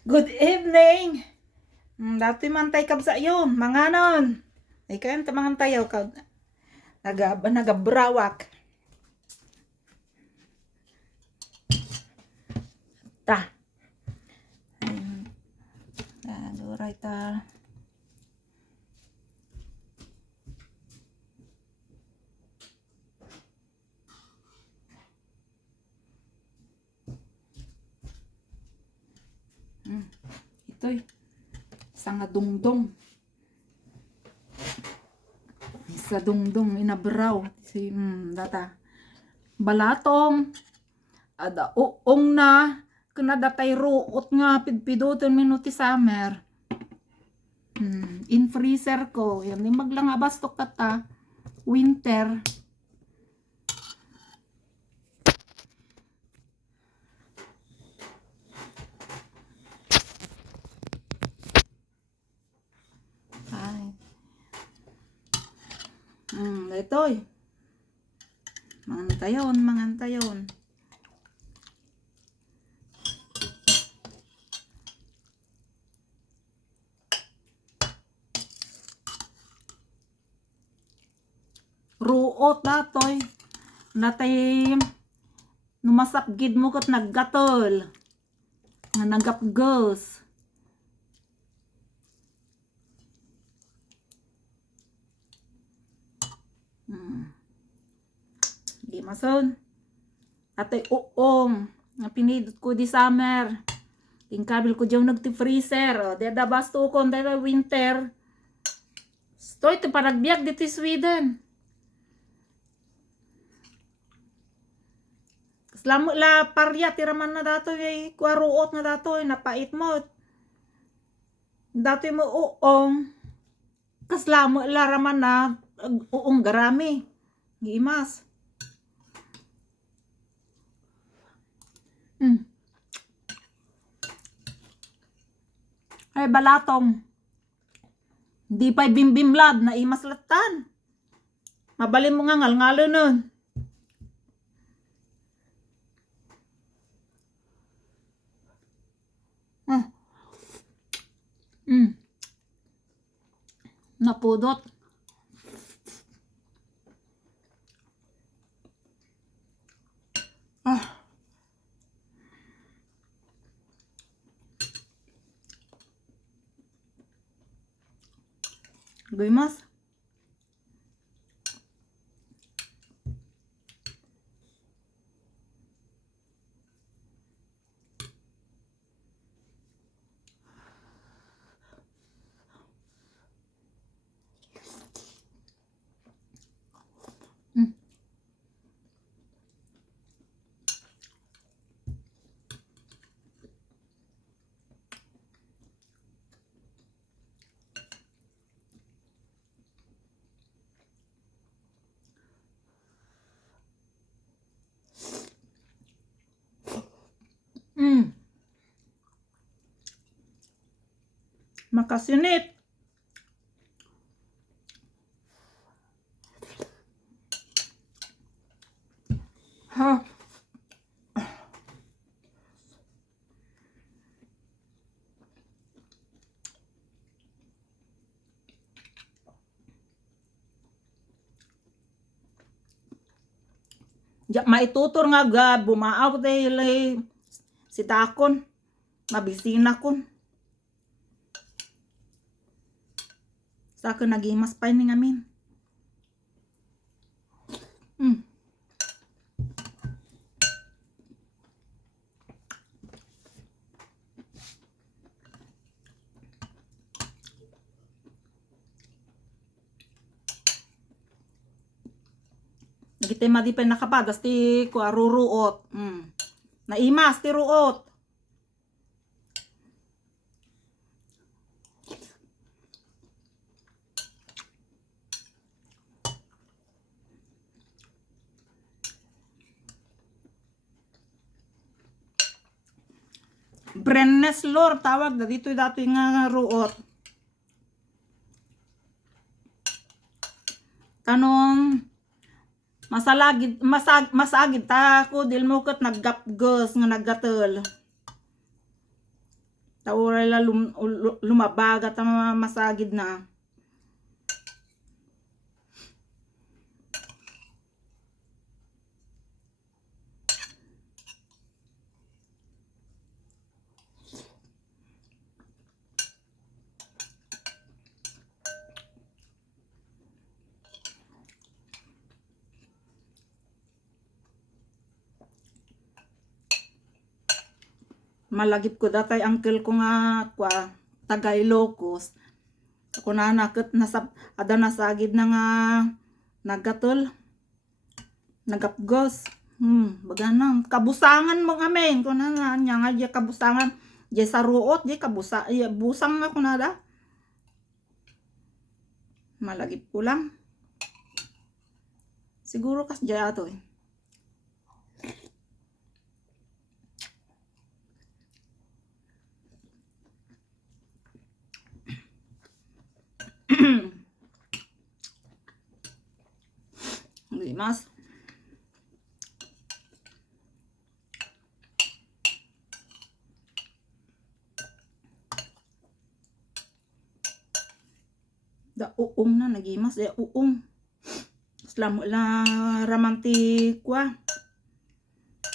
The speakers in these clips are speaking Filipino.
Good evening. Dati man tay kab sa yun, manganon. Ay kayan ta mangan tayo kag nagabrawak. Ta. Duray ta. Ito'y sa nga dungdong. Sa dungdong inabraw. Si data. Balatong. Ada uong na. Kuna datay ruot nga pidpiduton minuti summer. In freezer ko. Yan di maglangabas to kata. Winter. Ay. Ito'y. Mangantayon. Ruot datoy. Natay numasapgid mo kat naggatol. Nga nagapgos. Di mason. Atay uong. Nga pinidot ko di summer. Tingkabil ko dyan nagti-freezer. O, dada basto ko. Dada winter. Stoy, ito paragbiag dito Sweden. Slamo la parya tiraman na dato ay kwaruot na dato ay napait mo. Dato mo uong. Kaslamo la raman na uong garami. Giimas. Ay balatong. Di pa'y bimbimlad na imaslatan. Mabalin mo nga ngal-ngalo nun. Napudot. Gimas. Makasinit. Ha. Ja, maitutur nga gad bumaaw tayo si takon. Mabisina kon. Sa akin nagimas pa ni ngamin. Nagitay madi pa nakapadas ti kuaruruot. Naimas ti ruot. Brennes lor tawag da dito dati nga ruot. Tanong masagid ta ko dil mo kat naggapgos nga naggatol. Tawala la lumabagat ang mga masagid na. Malagip ko datay uncle ko nga kwa taga Ilocos. Ako na nakit nasa ada nasagid na nga nagatol nagapgos. Bagana kabusangan mo amen ko na nya nga di kabusangan di sa ruot di kabusa busang na ko na da. Malagip ko lang. Siguro kas di ato eh. Hindi mas. Da uong na nagimas da uong. Slam la ramanti kwa.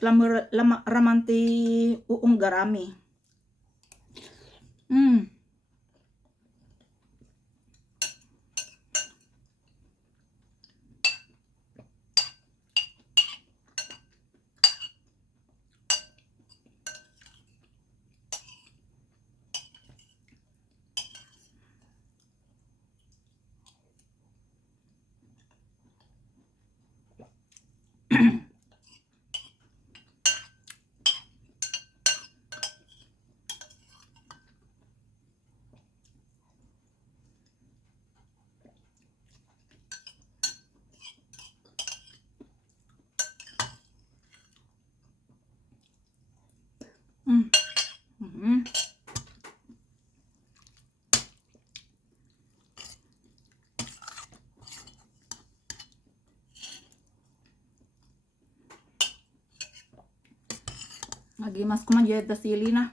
Slam ramanti uong garami. Nagimas ko man dyan sili na.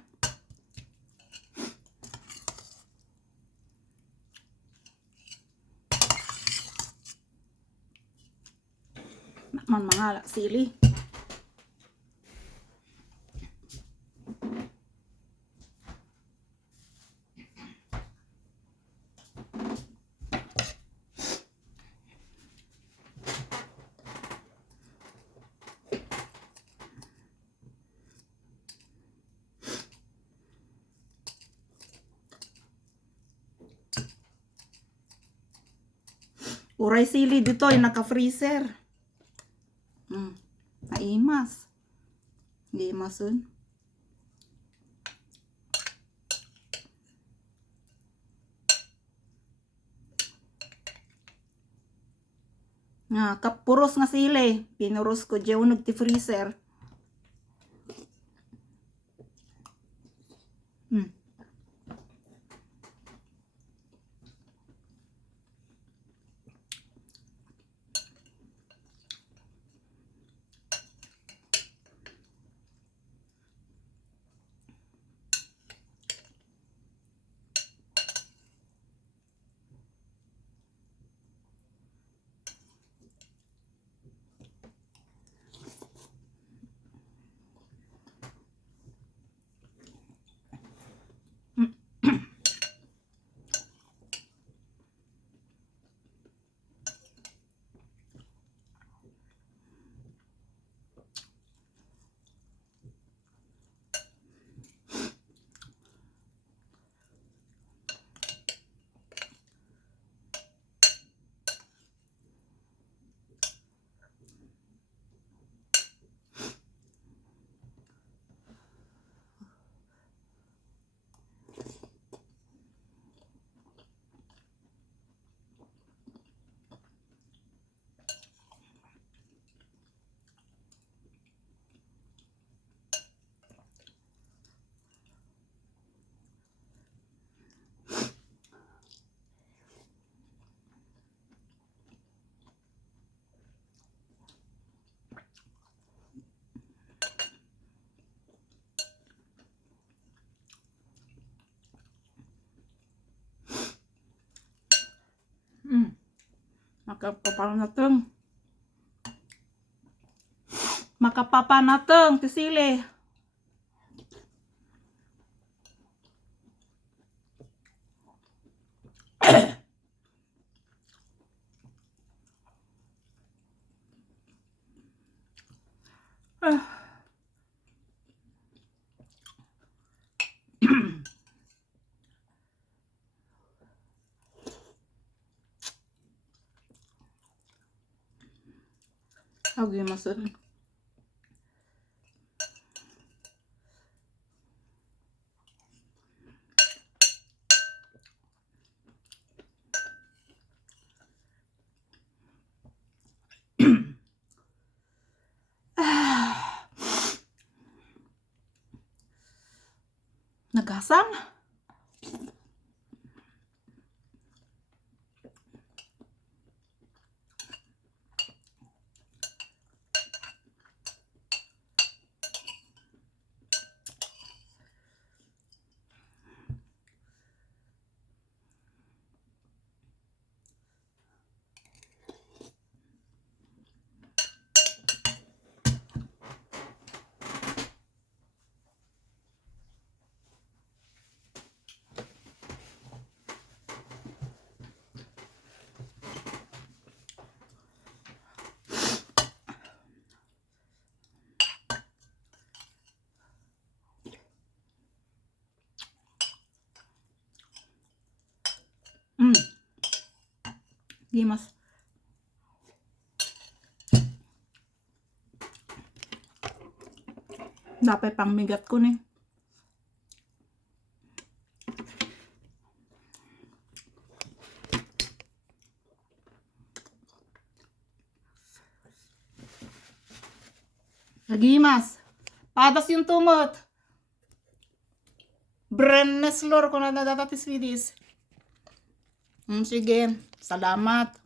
Naman mga sili. Uray sili dito ay naka-freezer. Naimas. Gimasun. Nga kapuros nga sili. Pinuros ko dyan nagti-freezer. Makapapanateng. Makapapanateng tisili. Lagi masun. Nagasang. Gimas. Dapat pang migat ko nih. Lagi mas. Patas yung tumot. Brenneslor ko na nadatatis vidis. Sige. Salamat.